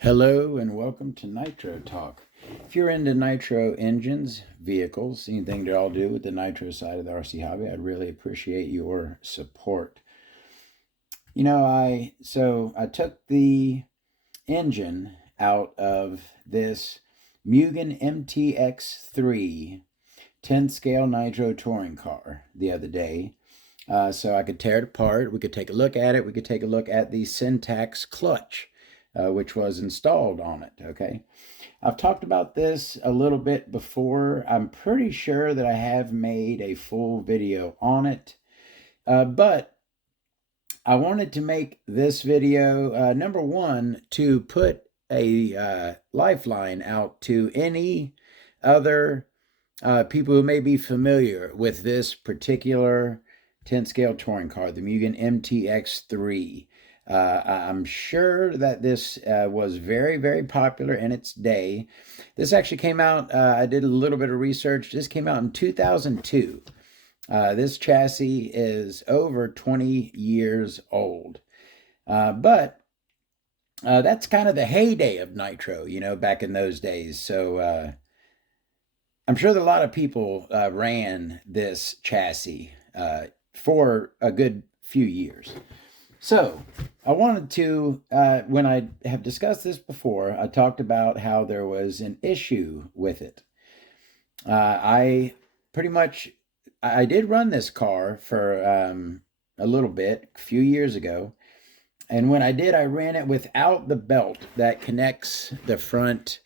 Hello and welcome to Nitro Talk. If you're into nitro engines, vehicles, anything at all to do with the nitro side of the RC hobby, I'd really appreciate your support. I took the engine out of this Mugen MTX3 10 scale nitro touring car the other day. So I could tear it apart. We could take a look at it. We could take a look at the Syntax clutch, which was installed on it. Okay. I've talked about this a little bit before. I'm pretty sure that I have made a full video on it. But I wanted to make this video, number one, to put a lifeline out to any other people who may be familiar with this particular 10 scale touring car, the Mugen MTX3. I'm sure that this was very, very popular in its day. This actually came out, I did a little bit of research. This came out in 2002. This chassis is over 20 years old. But that's kind of the heyday of Nitro, back in those days. So I'm sure that a lot of people ran this chassis for a good few years. So I wanted to, when I have discussed this before, I talked about how there was an issue with it. I pretty much, I did run this car for a little bit, a few years ago. And when I did, I ran it without the belt that connects the front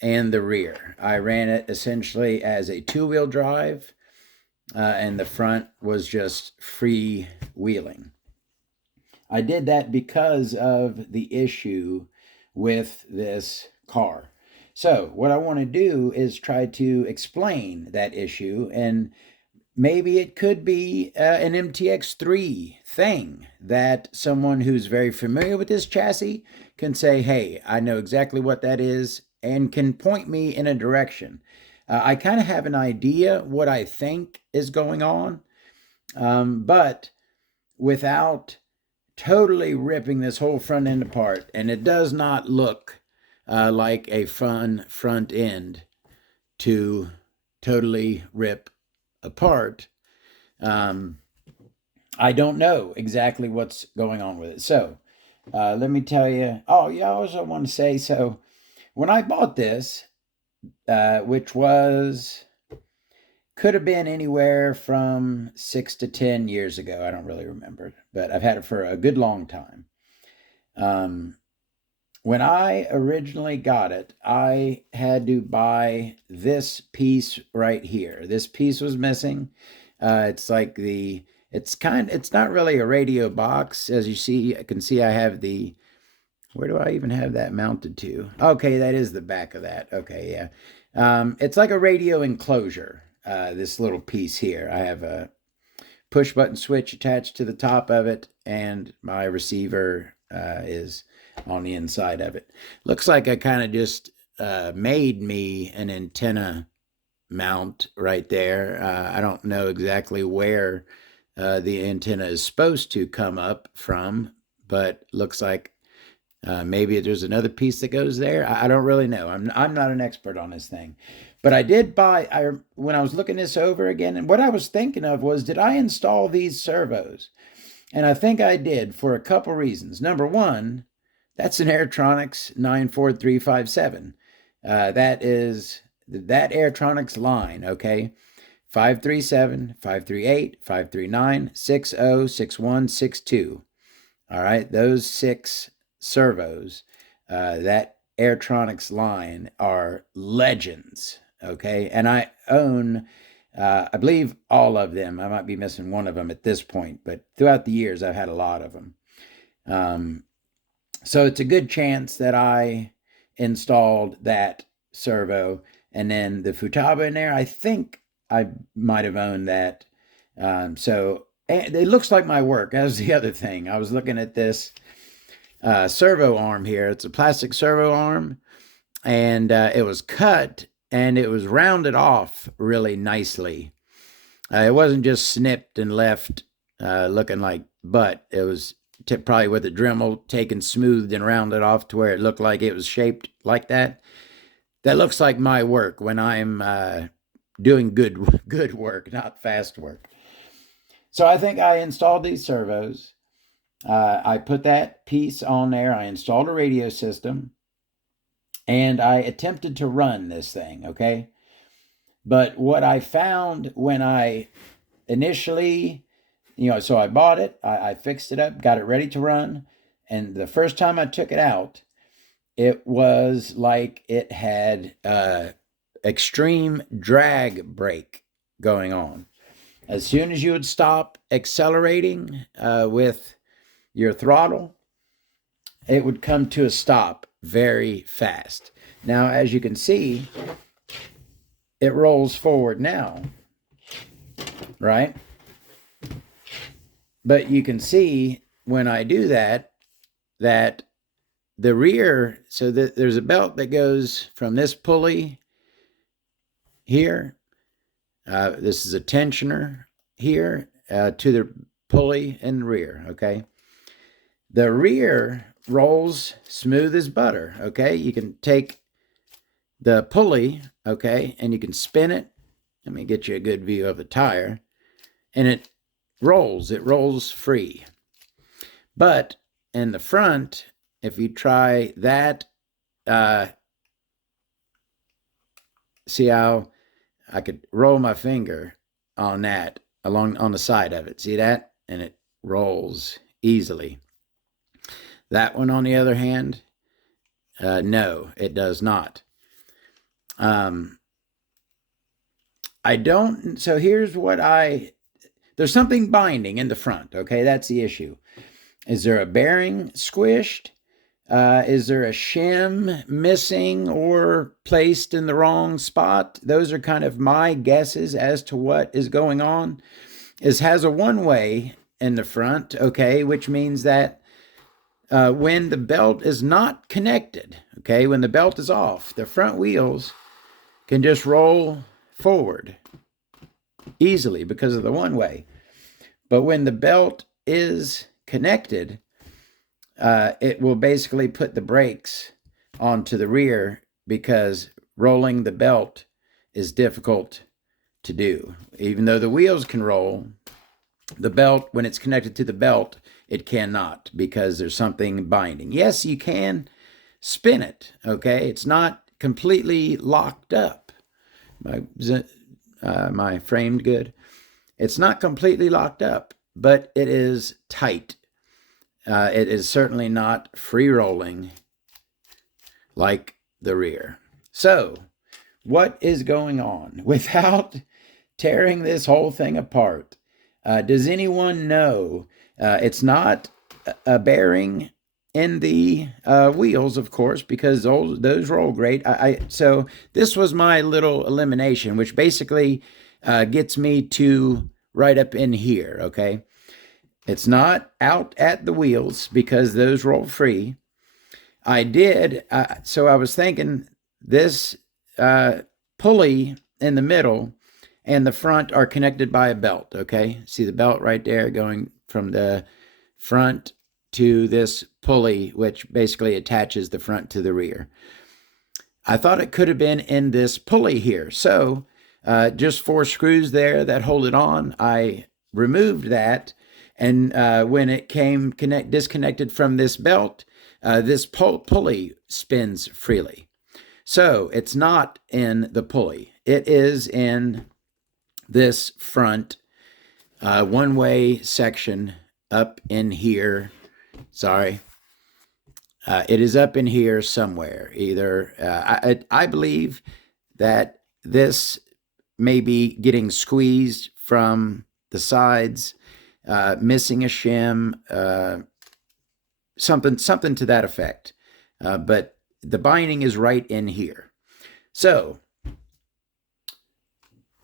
and the rear. I ran it essentially as a two-wheel drive, and the front was just free wheeling. I did that because of the issue with this car. So what I want to do is try to explain that issue, and maybe it could be an MTX3 thing that someone who's very familiar with this chassis can say, hey, I know exactly what that is, and can point me in a direction. I kind of have an idea what I think is going on, but without totally ripping this whole front end apart. And it does not look like a fun front end to totally rip apart. I don't know exactly what's going on with it. So let me tell you. Oh, yeah, I also want to say, so when I bought this, which could have been anywhere from 6 to 10 years ago. I don't really remember, but I've had it for a good long time. When I originally got it, I had to buy this piece right here. This piece was missing. It's like it's not really a radio box. As you see, I can see I have where do I even have that mounted to? Okay, that is the back of that. Okay, yeah. It's like a radio enclosure, this little piece here. I have a push button switch attached to the top of it, and my receiver is on the inside of it. Looks like I kind of just made me an antenna mount right there. I don't know exactly where the antenna is supposed to come up from, but looks like maybe there's another piece that goes there. I don't really know. I'm not an expert on this thing. But I did when I was looking this over again, and what I was thinking of was, did I install these servos? And I think I did for a couple reasons. Number one, that's an Airtronics 94357. That is that Airtronics line, okay? 537, 538, 539, 60, 61, 62. All right, those 6 servos, that Airtronics line, are legends, okay? And I own, I believe, all of them. I might be missing one of them at this point, but throughout the years, I've had a lot of them. So it's a good chance that I installed that servo, and then the Futaba in there, I think I might have owned that. So it looks like my work. That was the other thing. I was looking at this servo arm here. It's a plastic servo arm, and it was cut and it was rounded off really nicely. It wasn't just snipped and left looking like butt. It was probably with a Dremel taken, smoothed and rounded off to where it looked like it was shaped like that. That looks like my work when I'm doing good work, not fast work. So I think I installed these servos. I put that piece on there. I installed a radio system, and I attempted to run this thing, okay? But what I found when I initially, so I bought it, I fixed it up, got it ready to run, and the first time I took it out, it was like it had extreme drag brake going on. As soon as you would stop accelerating with your throttle, it would come to a stop very fast. Now, as you can see, it rolls forward now, right? But you can see when I do that, that the rear, so that there's a belt that goes from this pulley here. This is a tensioner here to the pulley in the rear, okay? The rear rolls smooth as butter, okay? You can take the pulley, okay, and you can spin it. Let me get you a good view of the tire. And it rolls free. But in the front, if you try that, see how I could roll my finger on that along on the side of it. See that? And it rolls easily. That one, on the other hand, no, it does not. I don't, so here's what there's something binding in the front, okay? That's the issue. Is there a bearing squished? Is there a shim missing or placed in the wrong spot? Those are kind of my guesses as to what is going on. It has a one-way in the front, okay, which means that when the belt is not connected, okay, when the belt is off, the front wheels can just roll forward easily because of the one-way. But when the belt is connected, it will basically put the brakes onto the rear because rolling the belt is difficult to do. Even though the wheels can roll, the belt, when it's connected to the belt, it cannot because there's something binding. Yes, you can spin it, okay? It's not completely locked up. My framed good. It's not completely locked up, but it is tight. It is certainly not free rolling like the rear. So, what is going on? Without tearing this whole thing apart, does anyone know? It's not a bearing in the wheels, of course, because those roll great. So this was my little elimination, which basically gets me to right up in here, okay? It's not out at the wheels because those roll free. So I was thinking this pulley in the middle and the front are connected by a belt, okay? See the belt right there going from the front to this pulley, which basically attaches the front to the rear. I thought it could have been in this pulley here. So just 4 screws there that hold it on. I removed that. And when it came disconnected from this belt, this pulley spins freely. So it's not in the pulley. It is in this front one-way section up in here. Sorry. It is up in here somewhere. Either I believe that this may be getting squeezed from the sides, missing a shim, something to that effect. But the binding is right in here. So,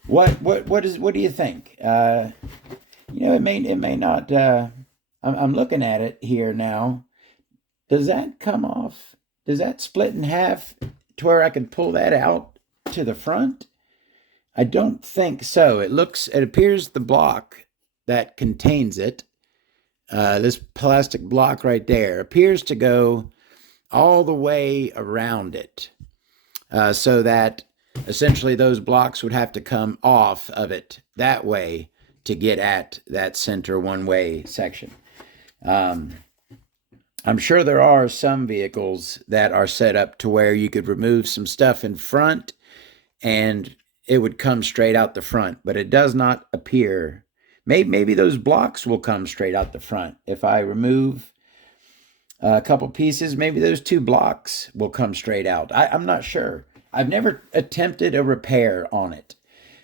what do you think? It may not. I'm looking at it here now. Does that come off? Does that split in half to where I could pull that out to the front? I don't think so. It appears the block that contains it this plastic block right there appears to go all the way around it, so that essentially those blocks would have to come off of it that way to get at that center one-way section. I'm sure there are some vehicles that are set up to where you could remove some stuff in front and it would come straight out the front, but it does not appear. Maybe those blocks will come straight out the front. If I remove a couple pieces, maybe those 2 blocks will come straight out. I'm not sure. I've never attempted a repair on it.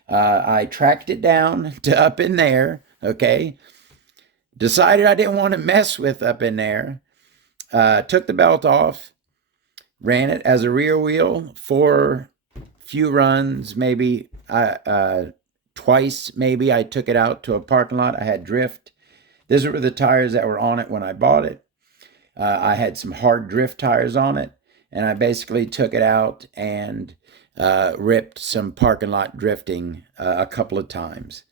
I tracked it down to up in there, okay? Decided I didn't want to mess with up in there. Took the belt off, ran it as a rear wheel for a few runs, maybe twice, maybe. I took it out to a parking lot. I had drift. These were the tires that were on it when I bought it. I had some hard drift tires on it, and I basically took it out and ripped some parking lot drifting a couple of times.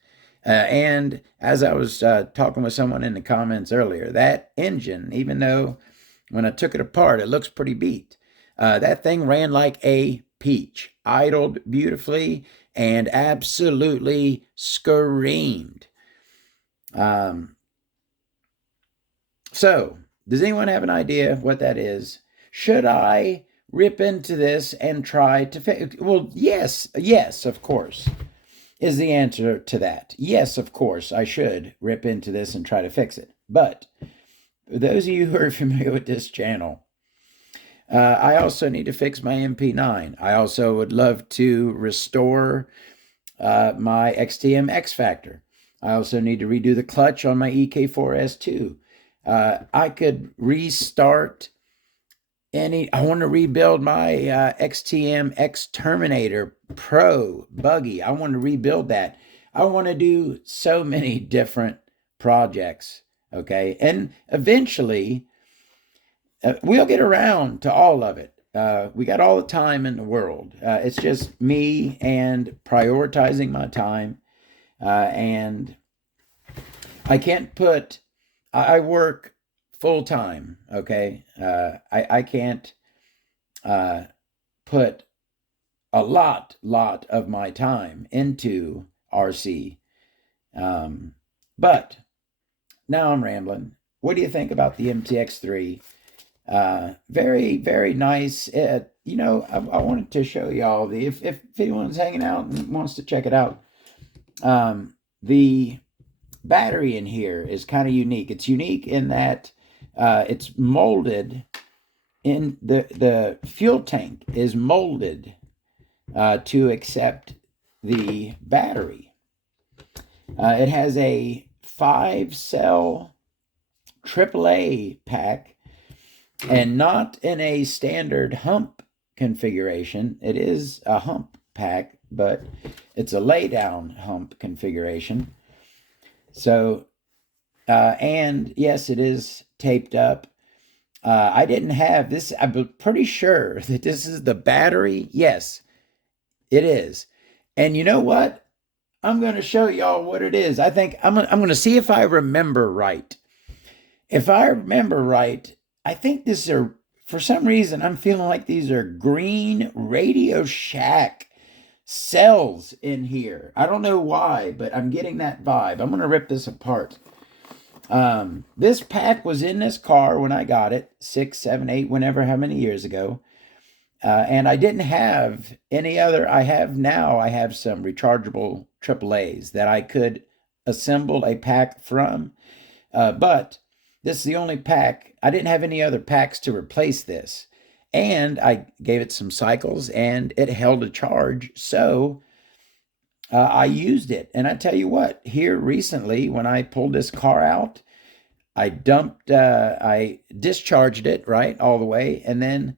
And as I was talking with someone in the comments earlier, that engine, even though when I took it apart, it looks pretty beat, that thing ran like a peach, idled beautifully, and absolutely screamed. So, does anyone have an idea what that is? Should I rip into this and try to fix it? Well, yes, of course, is the answer to that. Yes, of course, I should rip into this and try to fix it. But for those of you who are familiar with this channel, I also need to fix my MP9. I also would love to restore my XTM X Factor. I also need to redo the clutch on my EK4S2. I could restart I want to rebuild my XTM X Terminator Pro buggy. I want to rebuild that. I want to do so many different projects, okay? And eventually, we'll get around to all of it. We got all the time in the world. It's just me and prioritizing my time. And I can't I work full time, okay? I can't put a lot of my time into RC. But now I'm rambling. What do you think about the MTX3? Very, very nice. I wanted to show y'all if anyone's hanging out and wants to check it out. The battery in here is kind of unique. It's unique in that it's molded in the fuel tank is molded to accept the battery. It has a 5-cell AAA pack, and not in a standard hump configuration. It is a hump pack, but it's a lay-down hump configuration. So, and yes, it is taped up. I didn't have this. I'm pretty sure that this is the battery. Yes, it is. And you know what? I'm going to show y'all what it is. I think I'm going to see if I remember right. If I remember right, I think these are, for some reason, I'm feeling like these are green Radio Shack cells in here. I don't know why, but I'm getting that vibe. I'm going to rip this apart. This pack was in this car when I got it, 6, 7, 8, whenever, how many years ago. And I didn't have any other. I have some rechargeable AAAs that I could assemble a pack from. But this is the only pack. I didn't have any other packs to replace this. And I gave it some cycles and it held a charge. So I used it. And I tell you what, here recently, when I pulled this car out, I discharged it, right, all the way, and then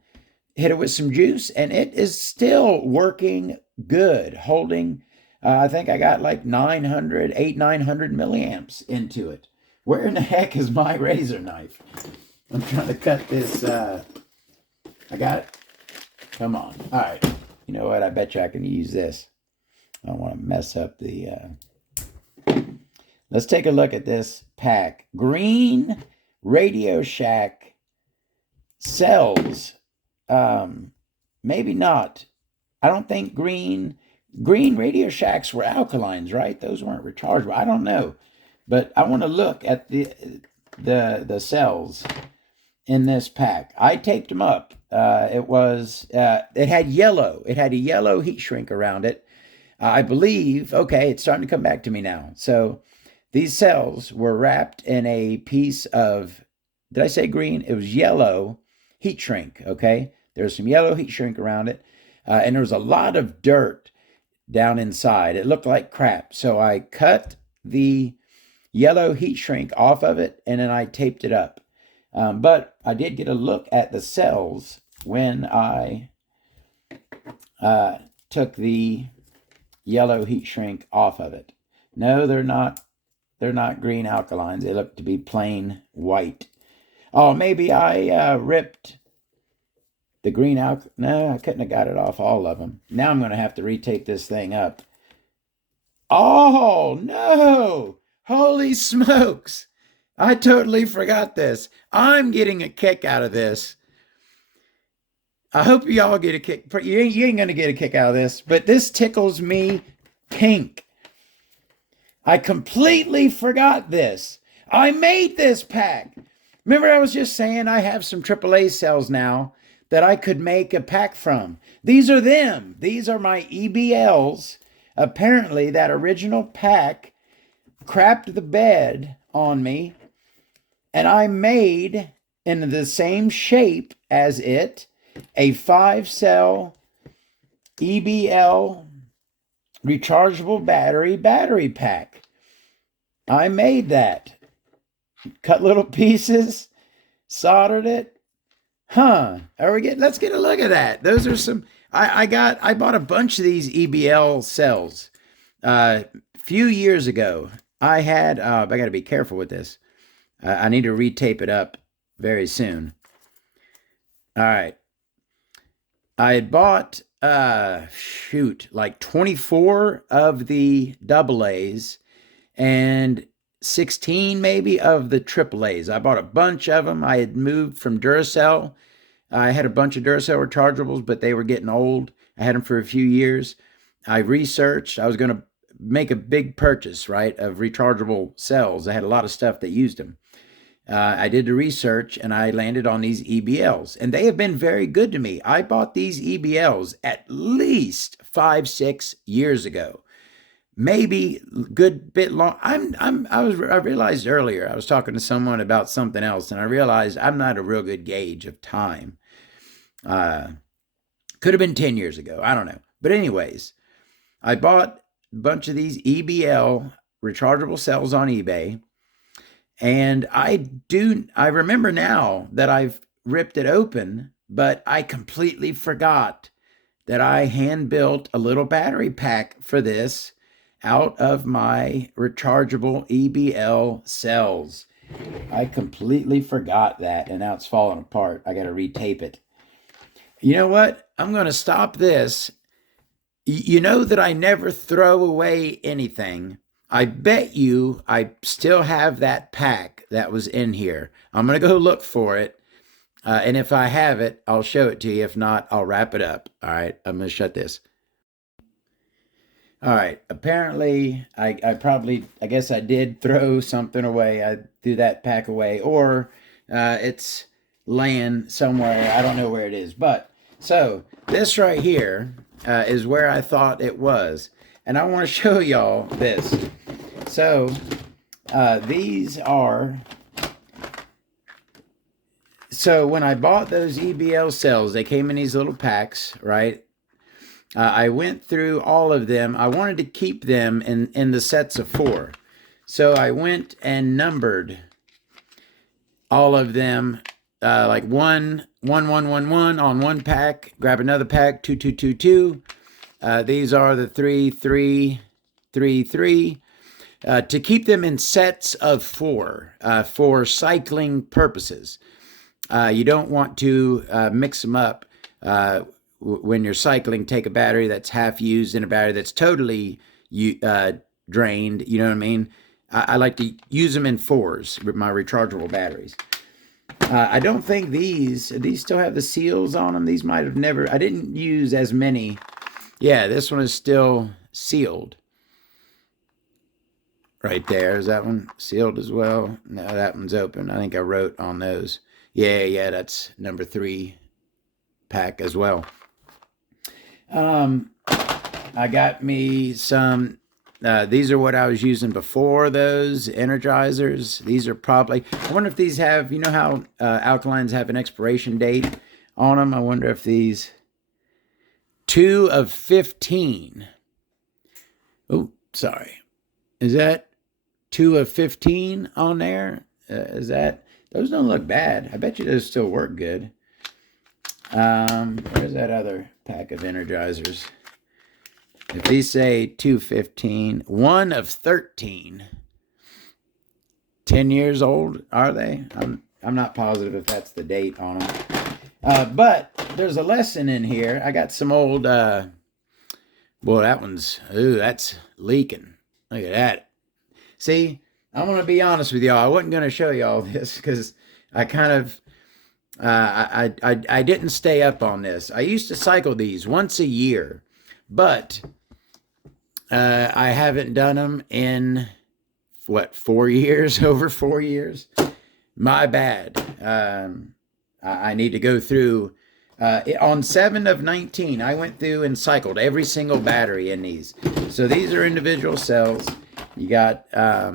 hit it with some juice, and it is still working good, holding, I think I got like 900 milliamps into it. Where in the heck is my razor knife? I'm trying to cut this, I got it. Come on. All right. You know what? I bet you I can use this. I don't want to mess up the, Let's take a look at this pack. Green Radio Shack cells. Maybe not. I don't think green Radio Shacks were alkalines, right? Those weren't rechargeable. I don't know, but I want to look at the cells in this pack. I taped them up. It had yellow. It had a yellow heat shrink around it. I believe. Okay, it's starting to come back to me now. So these cells were wrapped in a piece of. Did I say green? It was yellow heat shrink. Okay, there's some yellow heat shrink around it, and there was a lot of dirt down inside. It looked like crap. So I cut the yellow heat shrink off of it, and then I taped it up. But I did get a look at the cells when I took the yellow heat shrink off of it. No, they're not. They're not green alkalines. They look to be plain white. Oh, maybe I ripped the green No, I couldn't have got it off all of them. Now I'm going to have to retape this thing up. Oh, no! Holy smokes! I totally forgot this. I'm getting a kick out of this. I hope y'all get a kick. You ain't going to get a kick out of this, but this tickles me pink. I completely forgot this. I made this pack. Remember I was just saying I have some AAA cells now that I could make a pack from. These are them. These are my EBLs. Apparently that original pack crapped the bed on me, and I made in the same shape as it a 5-cell EBL rechargeable battery pack. I made that. Cut little pieces, soldered it. Let's get a look at that. Those are some. I bought a bunch of these EBL cells a few years ago. I got to be careful with this. I need to retape it up very soon. All right. I had bought like 24 of the AA's and 16 maybe of the AA's. I bought a bunch of them. I had moved from Duracell. I had a bunch of Duracell rechargeables, but they were getting old. I had them for a few years. I researched. I was going to make a big purchase, right, of rechargeable cells. I had a lot of stuff that used them. I did the research, and I landed on these EBLs, and they have been very good to me. I bought these EBLs at least 5-6 years ago, maybe a good bit long. I realized earlier I was talking to someone about something else, and I realized I'm not a real good gauge of time. Could have been 10 years ago. I don't know. But anyways, I bought a bunch of these EBL rechargeable cells on eBay. And I remember now that I've ripped it open, but I completely forgot that I hand built a little battery pack for this out of my rechargeable EBL cells. I completely forgot that, and now it's falling apart. I got to retape it. You know what? I'm going to stop this. You know that I never throw away anything. I bet you I still have that pack that was in here. I'm going to go look for it. And if I have it, I'll show it to you. If not, I'll wrap it up. All right, I'm going to shut this. All right, apparently I guess I did throw something away. I threw that pack away, or it's laying somewhere. I don't know where it is. But so this right here is where I thought it was. And I want to show y'all this. So these are. So when I bought those EBL cells, they came in these little packs, right? I went through all of them. I wanted to keep them in the sets of 4. So I went and numbered all of them, like 1, 1, 1, 1, 1 on one pack. Grab another pack, 2, 2, 2, 2. These are the 3, 3, 3, 3. To keep them in sets of 4 for cycling purposes. You don't want to mix them up when you're cycling. Take a battery that's half used and a battery that's totally drained. You know what I mean? I like to use them in 4s with my rechargeable batteries. I don't think these still have the seals on them. These might have never, I didn't use as many. Yeah, this one is still sealed. Right there. Is that one sealed as well? No, that one's open. I think I wrote on those. Yeah, that's number 3 pack as well. I got me some, these are what I was using before those energizers. These are probably, I wonder if these have, you know how alkalines have an expiration date on them? I wonder if these, 2 of 15. Oh, sorry. Is that 2 of 15 on there? Is that, those don't look bad. I bet you those still work good. Where's that other pack of energizers? If these say 215, 1 of 13. 10 years old, are they? I'm not positive if that's the date on them. But there's a lesson in here. I got some old, boy, that one's, ooh, that's leaking. Look at that. See, I'm going to be honest with y'all. I wasn't going to show y'all this because I kind of, I didn't stay up on this. I used to cycle these once a year, but I haven't done them in, what, 4 years? Over 4 years? My bad. I need to go through. On 7 of 19, I went through and cycled every single battery in these. So these are individual cells. You got a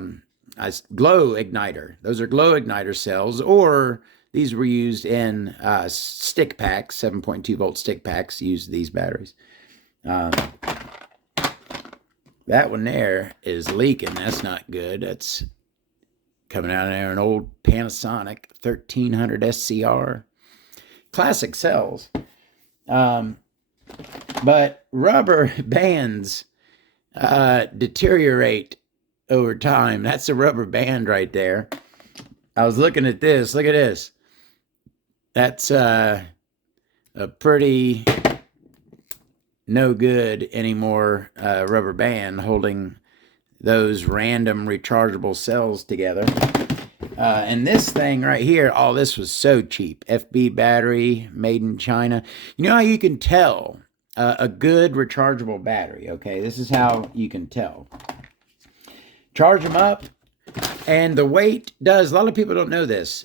glow igniter. Those are glow igniter cells, or these were used in stick packs, 7.2 volt stick packs, used these batteries. That one there is leaking. That's not good. That's coming out of there, an old Panasonic 1300 SCR. Classic cells. But rubber bands deteriorate over time. That's a rubber band right there. I was looking at this. Look at this. That's a pretty no good anymore rubber band holding those random rechargeable cells together. And this thing right here, oh, this was so cheap. FB battery, made in China. You know how you can tell a good rechargeable battery, okay? This is how you can tell. Charge them up, and the weight does, a lot of people don't know this.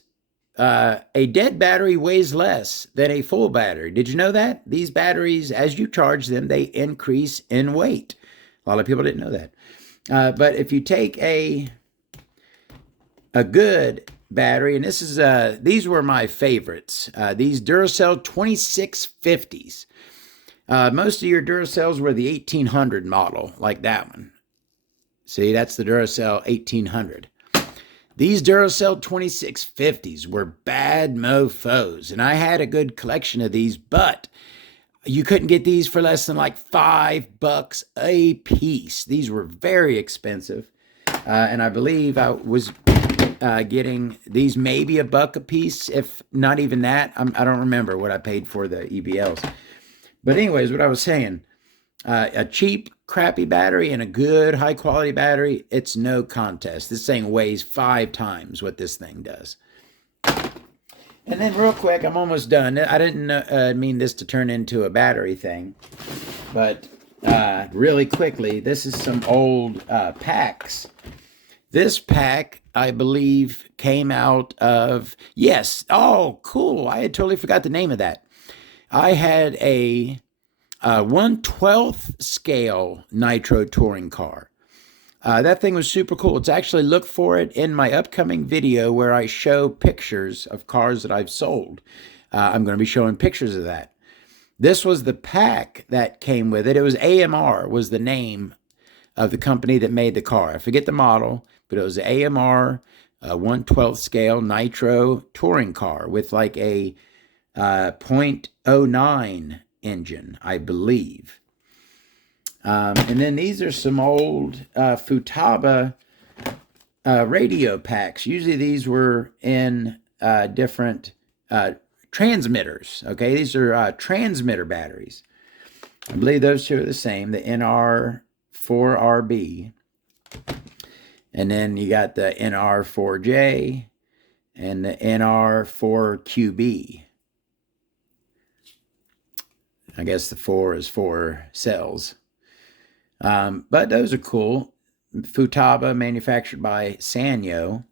A dead battery weighs less than a full battery. Did you know that? These batteries, as you charge them, they increase in weight. A lot of people didn't know that. But if you take a good battery, and this is these were my favorites. These Duracell 2650s. Most of your Duracells were the 1800 model, like that one. See, that's the Duracell 1800. These Duracell 2650s were bad mofos, and I had a good collection of these, but you couldn't get these for less than like $5 a piece. These were very expensive, and I believe I was getting these maybe $1 a piece, if not even that. I don't remember what I paid for the EBLs. But anyways, what I was saying, a cheap, crappy battery and a good, high-quality battery, it's no contest. This thing weighs 5 times what this thing does. And then real quick, I'm almost done. I didn't mean this to turn into a battery thing, but really quickly, this is some old packs. This pack, I believe, came out of, yes, oh, cool. I had totally forgot the name of that. I had a 1/12 scale Nitro touring car. That thing was super cool. It's actually, look for it in my upcoming video where I show pictures of cars that I've sold. I'm going to be showing pictures of that. This was the pack that came with it. It was AMR was the name of the company that made the car. I forget the model, but it was AMR 1/12 scale Nitro touring car with like a 0.09 engine, I believe. And then these are some old Futaba radio packs. Usually these were in different transmitters. Okay, these are transmitter batteries. I believe those two are the same, the NR4RB. And then you got the NR4J and the NR4QB. I guess the 4 is 4 cells. But those are cool. Futaba, manufactured by Sanyo.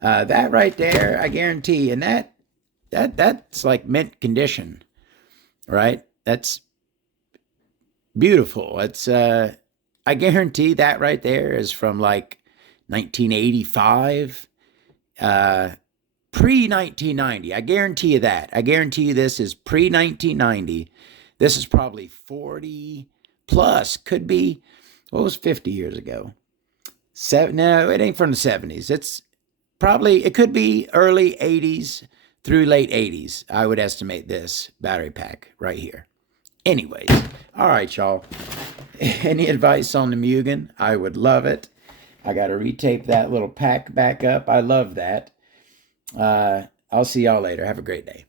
That right there, I guarantee, and that's like mint condition, right? That's beautiful. It's I guarantee that right there is from like 1985, pre 1990. I guarantee you that. I guarantee you this is pre 1990. This is probably 40 plus. Could be, what was 50 years ago? No, it ain't from the 70s. It's probably, it could be early 80s through late 80s. I would estimate this battery pack right here. Anyways, all right, y'all. Any advice on the Mugen? I would love it. I got to retape that little pack back up. I love that. I'll see y'all later. Have a great day.